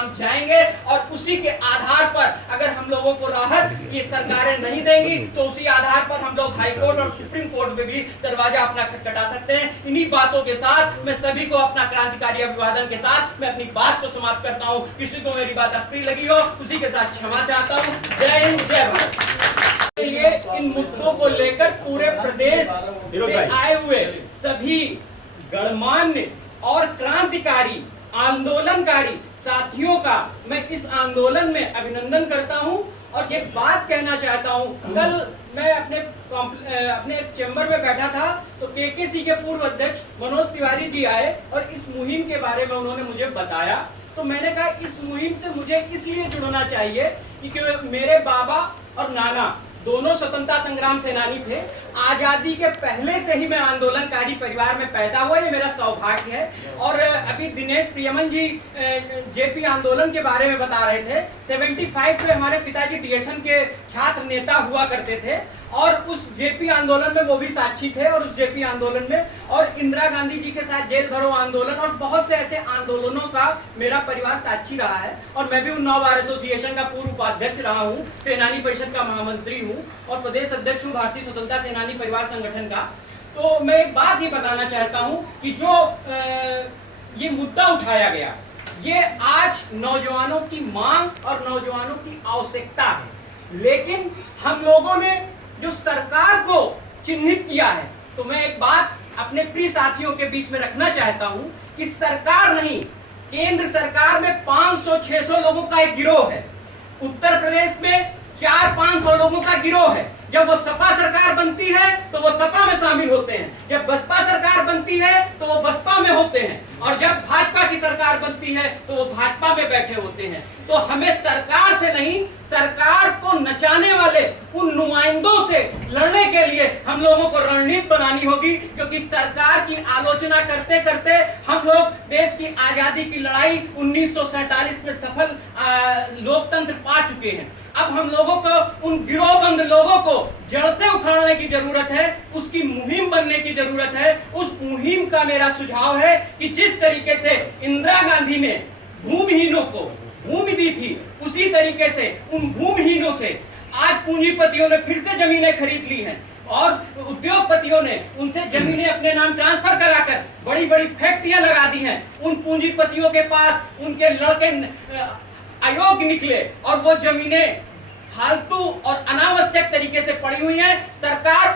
हम जाएंगे और उसी के आधार पर अगर हम लोगों को राहत ये सरकारें नहीं देंगी तो उसी आधार पर हम लोग हाई कोर्ट और सुप्रीम कोर्ट में भी दरवाजा अपना खटखटा सकते हैं। इन्हीं बातों के साथ मैं सभी को अपना क्रांतिकारी अभिवादन के साथ मैं अपनी बात को समाप्त करता हूं। किसी को मेरी बात अप्रिय लगी हो उसी के साथ क्षमा चाहता हूं। जय हिंद, जय भारत। लिए इन मुद्दों को लेकर पूरे प्रदेश से आए हुए सभी गणमान्य और क्रांतिकारी आंदोलनकारी साथियों का मैं इस आंदोलन में अभिनंदन करता हूं और ये बात कहना चाहता हूं। कल मैं अपने चैम्बर में बैठा था तो केकेसी के पूर्व अध्यक्ष मनोज तिवारी जी आए और इस मुहिम के बारे में उन्होंने मुझे बताया। तो मैंने कहा इस मुहिम से मुझे इसलिए जुड़ना चाहिए क्योंकि मेरे बाबा और नाना दोनों स्वतंत्रता संग्राम सेनानी थे। आजादी के पहले से ही मैं आंदोलनकारी परिवार में पैदा हुआ, ये मेरा सौभाग्य है। और अभी दिनेश प्रियमन जी जेपी आंदोलन के बारे में बता रहे थे। 75 में हमारे पिताजी डीएसएन के छात्र नेता हुआ करते थे और उस जेपी आंदोलन में वो भी साक्षी थे। और उस जेपी आंदोलन में और इंदिरा गांधी जी के साथ जेल भरो आंदोलन और बहुत से ऐसे आंदोलनों का मेरा परिवार साक्षी रहा है। और मैं भी उन 9 बार एसोसिएशन का पूर्व उपाध्यक्ष रहा हूँ, सेनानी परिषद का महामंत्री हूँ और प्रदेश अध्यक्ष हूँ भारतीय स्वतंत्रता सेनानी परिवार संगठन का। तो मैं एक बात ही बताना चाहता हूँ कि जो ये मुद्दा उठाया गया ये आज नौजवानों की मांग और नौजवानों की आवश्यकता है। लेकिन हम लोगों ने जो सरकार को चिन्हित किया है, तो मैं एक बात अपने प्रिय साथियों के बीच में रखना चाहता हूं कि सरकार नहीं, केंद्र सरकार में 500-600 लोगों का एक गिरोह है। उत्तर प्रदेश में 400-500 लोगों का गिरोह है। जब वो सपा सरकार बनती है तो वो सपा में शामिल होते हैं, जब बसपा सरकार बनती है तो वो बसपा में होते हैं और जब भाजपा की सरकार बनती है तो वो भाजपा में बैठे होते हैं। तो हमें सरकार से नहीं, सरकार को नचाने वाले उन नुमाइंदों से लड़ने के लिए हम लोगों को रणनीति बनानी होगी, क्योंकि सरकार की आलोचना करते करते हम लोग देश की आजादी की लड़ाई 1947 में सफल लोकतंत्र पा चुके हैं। अब हम लोगों को उन गिरोहबंद लोगों को जड़ से उखाड़ने की जरूरत है, उसकी मुहिम बनने की जरूरत है। उस मुहिम का मेरा सुझाव है कि जिस तरीके से इंदिरा गांधी ने भूमिहीनों को भूमि दी थी, उसी तरीके से उन भूमिहीनों से आज पूंजीपतियों ने फिर से जमीनें खरीद ली हैं और उद्योगपतियों ने उनसे जमीनें अपने नाम ट्रांसफर कराकर बड़ी बड़ी फैक्ट्रियां लगा दी हैं। उन पूंजीपतियों के पास उनके लड़के अयोग्य निकले और वो जमीनें फालतू और अनावश्यक तरीके से पड़ी हुई हैं। सरकार